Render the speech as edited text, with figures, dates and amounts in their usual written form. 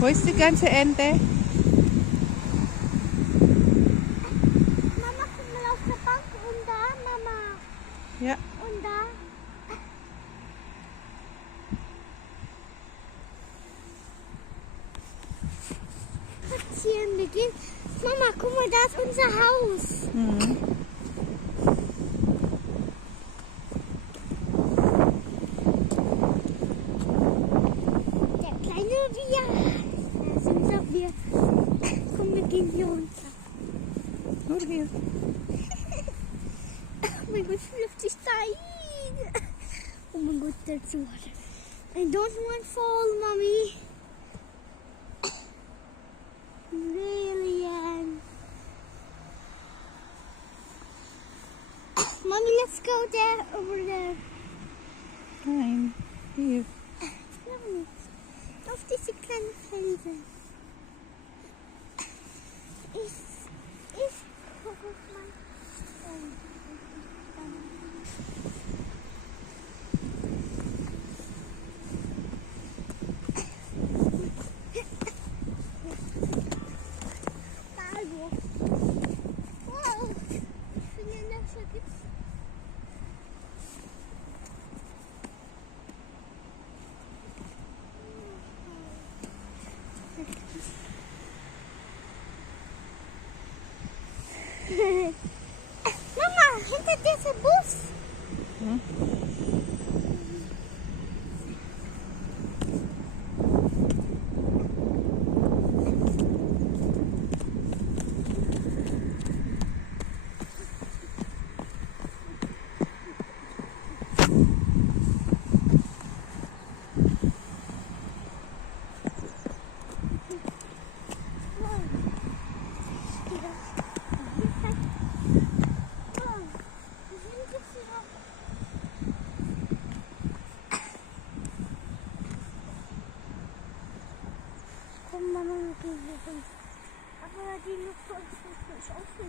Wo ist die ganze Ente? Mama, guck mal auf der Bank und da, Mama. Ja. Und da. Spazieren beginnt. Mama, guck mal, da ist unser Haus. Mhm. Der kleine Wir. Da sind doch wir. Komm, wir gehen hier runter. Nur hier. Oh mein Gott, wirft sich da hin. Oh mein Gott, that's water. I don't want to fall, Mommy. Really, Mommy, let's go there, over there. Nein, hier. Auf diese kleinen Felsen. Ich gucke mal. Wow, wie viele Löcher gibt's? Mama, hinter diesem Bus. Hm? Komm, Mama, wir gehen hier hin. Aber die Luft ist nicht offen.